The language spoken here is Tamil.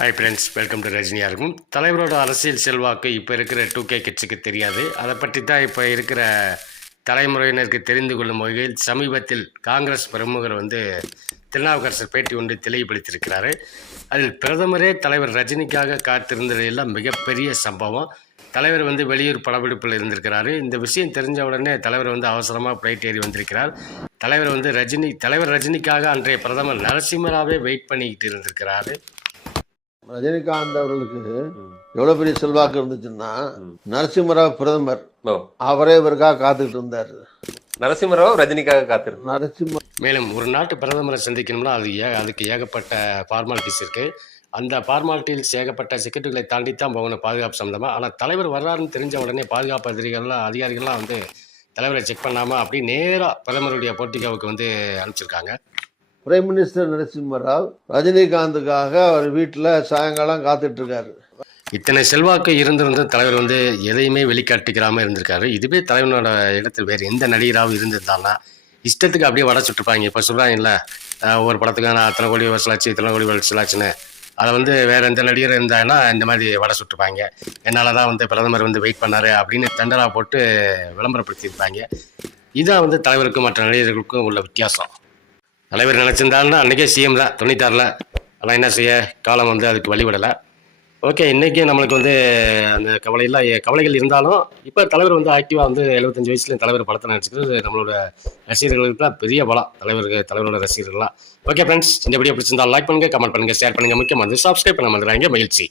ஹாய் ஃப்ரெண்ட்ஸ் வெல்கம் டு ரஜினியாக இருக்கும் தலைவரோட அரசியல் செல்வாக்கு இப்போ இருக்கிற டூ கே கிட்ஸுக்கு தெரியாது. அதை பற்றி தான் இப்போ இருக்கிற தலைமுறையினருக்கு தெரிந்து கொள்ளும் வகையில் சமீபத்தில் காங்கிரஸ் பிரமுகர் வந்து திருநாவுக்கரசர் பேட்டி ஒன்று தெளிவுபடுத்தியிருக்கிறாரு. அதில் பிரதமரே தலைவர் ரஜினிக்காக காத்திருந்ததெல்லாம் மிகப்பெரிய சம்பவம். தலைவர் வந்து வெளியூர் படப்பிடிப்பில் இருந்திருக்கிறாரு. இந்த விஷயம் தெரிஞ்ச உடனே தலைவர் வந்து அவசரமாக ஃப்ளைட் ஏறி வந்திருக்கிறார். தலைவர் வந்து ரஜினி தலைவர் ரஜினிக்காக அன்றைய பிரதமர் நரசிம்மராவே வெயிட் பண்ணிக்கிட்டு இருந்திருக்கிறாரு. ரஜினிகாந்த் அவர்களுக்கு எவ்வளவு பெரிய செல்வாக்கு இருந்துச்சுன்னா நரசிம்மராவ் பிரதமர் அவரே இவருக்காக காத்துக்கிட்டு இருந்தார். நரசிம்மராவ் ரஜினிக்காக காத்திருக்கு நரசிம்ம மேலும் ஒரு நாட்டு பிரதமரை சந்திக்கணும்னா அது ஏ அதுக்கு ஏகப்பட்ட ஃபார்மாலிட்டிஸ் இருக்குது அந்த ஃபார்மாலிட்டிஸ் ஏகப்பட்ட செக்யூரிட்டிகளை தாண்டி தான் போகணும் பாதுகாப்பு சம்மந்தமாக ஆனால் தலைவர் வர்றாருன்னு தெரிஞ்ச உடனே பாதுகாப்பு அதிகாரிகள்லாம் அதிகாரிகள்லாம் வந்து தலைவரை செக் பண்ணாமல் அப்படி நேராக பிரதமருடைய போர்ட்டிகாவுக்கு வந்து அனுப்பிச்சிருக்காங்க. பிரைம் மினிஸ்டர் நரசிம்மராவ் ரஜினிகாந்துக்காக அவர் வீட்டில் சாயங்காலம் காத்துட்டு இருக்காரு இத்தனை செல்வாக்கு இருந்திருந்த தலைவர் வந்து எதையுமே வெளிக்காட்டிக்கிறாமல் இருந்திருக்காரு. இதுவே தலைவனோட இடத்தில் வேறு எந்த நடிகராகவும் இருந்திருந்தாலும் இஷ்டத்துக்கு அப்படியே வட சுட்டுருப்பாங்க இப்போ சொல்கிறாங்கல்ல ஒரு படத்துக்கு நான் அத்தனை கோடி வசூலாச்சு இத்தனை கோடி வசூலாச்சுன்னு. அதை வந்து வேற எந்த நடிகர் இருந்தாங்கன்னா இந்த மாதிரி வடை சுட்டுப்பாங்க. என்னால் தான் வந்து பிரதமர் வந்து வெயிட் பண்ணார் அப்படின்னு தண்டரா போட்டு விளம்பரப்படுத்தியிருப்பாங்க. இதான் வந்து தலைவருக்கும் மற்ற நடிகர்களுக்கும் உள்ள வித்தியாசம். தலைவர் நினச்சிருந்தாருன்னா அன்றைக்கே சிஎம் தான் தொண்ணூத்தாறில் ஆனால் என்ன செய்ய காலம் வந்து அதுக்கு வழிவிடலை. ஓகே இன்றைக்கி நம்மளுக்கு வந்து அந்த கவலையெல்லாம் கவலைகள் இருந்தாலும் இப்போ தலைவர் வந்து ஆக்டிவாக வந்து எழுபத்தஞ்சு வயசுல தலைவர் படத்தை நினச்சிக்கிறது நம்மளோட ரசிகர்களுக்கு தான் பெரிய பலம் தலைவருக்கு தலைவரோட ரசிகர்கள்லாம். ஓகே ஃப்ரெண்ட்ஸ் இந்த வீடியோ பிடிச்சிருந்தால் லைக் பண்ணுங்கள் கமெண்ட் பண்ணுங்கள் ஷேர் பண்ணுங்கள் முக்கியமாக வந்து சப்ஸ்கிரைப் பண்ண வந்துடுறாங்க மகிழ்ச்சி.